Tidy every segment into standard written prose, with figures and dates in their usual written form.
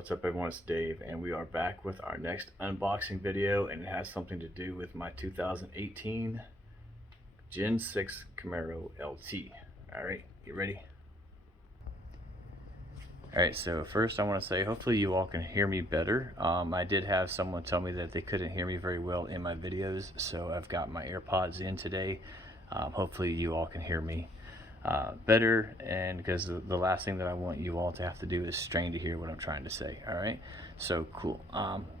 what's up everyone, it's Dave, and we are back with our next unboxing video, and it has something to do with my 2018 Gen 6 Camaro LT. Alright, get ready. Alright, so first I want to say hopefully you all can hear me better. I did have someone tell me that they couldn't hear me very well in my videos, so I've got my AirPods in today. Hopefully you all can hear me better, and because the last thing that I want you all to have to do is strain to hear what I'm trying to say. All right, so cool.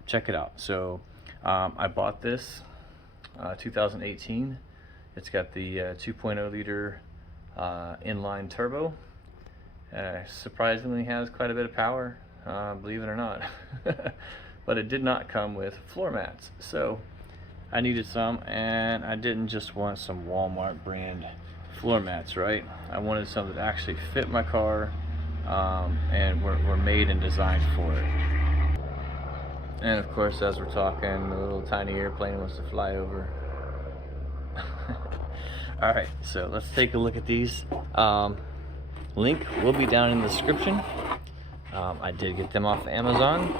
Check it out. So I bought this 2018. It's got the 2.0 liter inline turbo. Surprisingly has quite a bit of power, believe it or not. But it did not come with floor mats, so I needed some, and I didn't just want some Walmart brand floor mats, right? I wanted something that actually fit my car and were made and designed for it. And of course, as we're talking, the little tiny airplane wants to fly over. All right, so let's take a look at these. Link will be down in the description. I did get them off Amazon,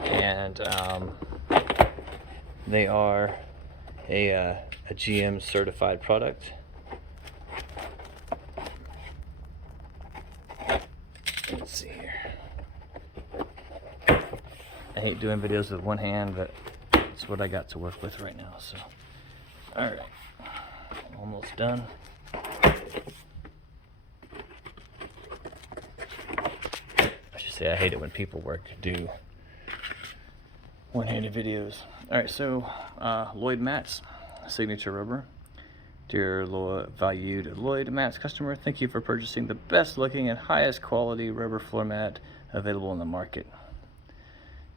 and they are a GM certified product. Let's see here. I hate doing videos with one hand, but it's what I got to work with right now. So, all right, almost done. I should say I hate it when people do one-handed videos. All right, so LLOYD mats, signature rubber. Dear valued LLOYD mats customer, thank you for purchasing the best looking and highest quality rubber floor mat available in the market.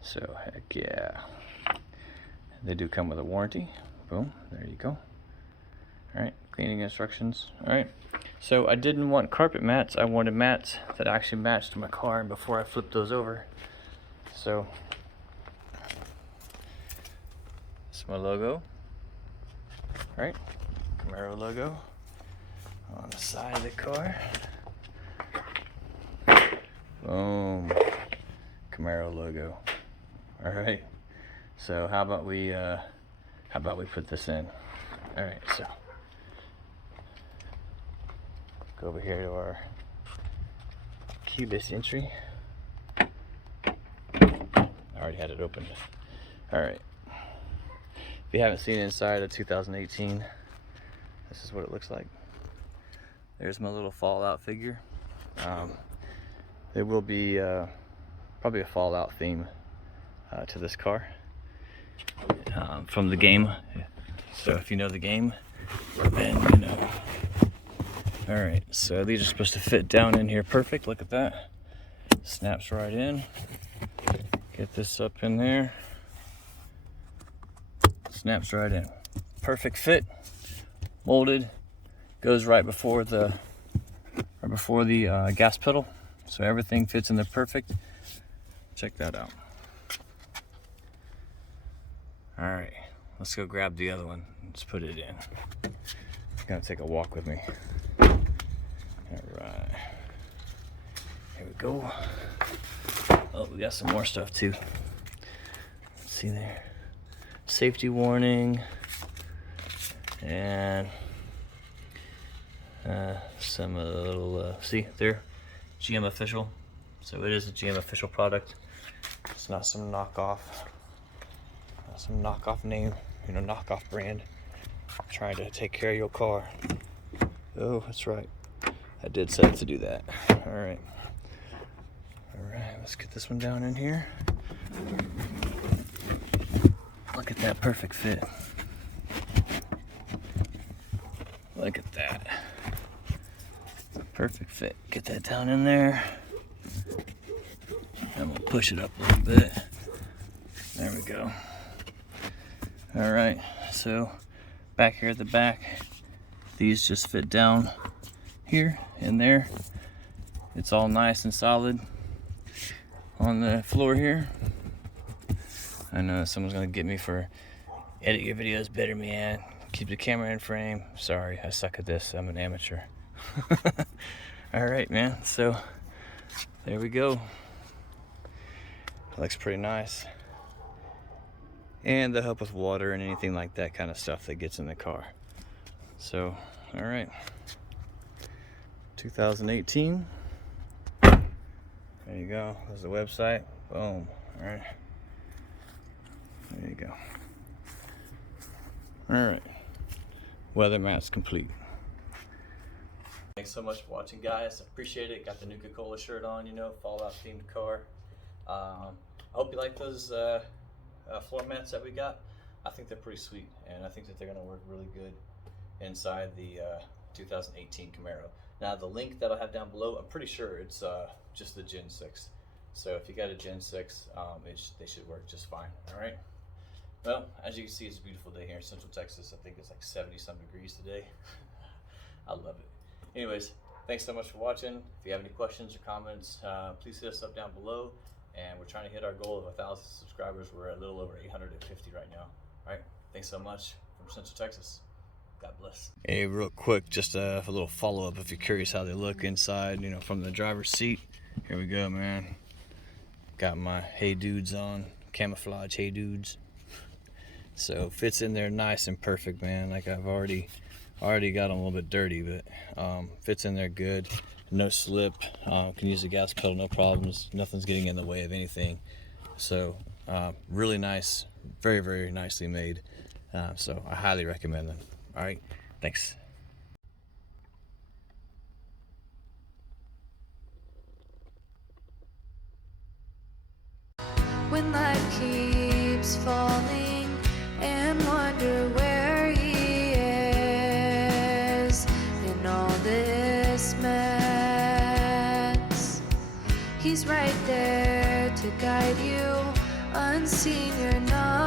So heck yeah. They do come with a warranty. Boom, there you go. All right, cleaning instructions. All right, so I didn't want carpet mats. I wanted mats that actually matched my car before I flipped those over. So it's my logo. All right, CAMARO logo on the side of the car. Boom, CAMARO logo. All right, so how about we put this in? All right, so go over here to our keyless entry. I already had it open. All right. If you haven't seen inside of 2018, this is what it looks like. There's my little Fallout figure. There will be probably a Fallout theme to this car from the game. So if you know the game, then you know. All right, so these are supposed to fit down in here perfect. Look at that. Snaps right in. Get this up in there. Snaps right in. Perfect fit. Molded. Goes right before the gas pedal. So everything fits in there perfect. Check that out. All right, let's go grab the other one. Let's put it in. It's gonna take a walk with me. All right, here we go. Oh, we got some more stuff too. Let's see there. Safety warning, and some little, see there, GM official. So it is a GM official product. It's not some knockoff, name, you know, knockoff brand. Trying to take care of your car. Oh, that's right. I did set it to do that. All right. All right, let's get this one down in here. Look at that perfect fit. Look at that. Perfect fit. Get that down in there. I'm gonna push it up a little bit. There we go. All right, so back here at the back, these just fit down here and there. It's all nice and solid on the floor here. I know someone's gonna get me for edit your videos better, man. Keep the camera in frame. Sorry, I suck at this. I'm an amateur. All right, man. So there we go. Looks pretty nice. And they'll help with water and anything like that kind of stuff that gets in the car. So, all right. 2018. There you go. There's the website. Boom. All right. There you go. All right. Weather mats complete. Thanks so much for watching, guys. Appreciate it. Got the Nuka-Cola shirt on, you know, Fallout themed car. I hope you like those floor mats that we got. I think they're pretty sweet, and I think that they're going to work really good inside the 2018 Camaro. Now, the link that I have down below, I'm pretty sure it's just the Gen 6. So if you got a Gen 6, they should work just fine. All right. Well, as you can see, it's a beautiful day here in Central Texas. I think it's like 70-some degrees today. I love it. Anyways, thanks so much for watching. If you have any questions or comments, please hit us up down below. And we're trying to hit our goal of 1,000 subscribers. We're at a little over 850 right now. All right, thanks so much from Central Texas. God bless. Hey, real quick, just a little follow-up if you're curious how they look inside, you know, from the driver's seat. Here we go, man. Got my Hey Dudes on, camouflage Hey Dudes. So fits in there nice and perfect, man. Like I've already got them a little bit dirty, but fits in there good. No slip. Can use the gas pedal, no problems. Nothing's getting in the way of anything. So really nice, very, very nicely made. So I highly recommend them. All right, thanks. When life keeps falling and wonder where he is in all this mess, he's right there to guide you. Unseen, you're not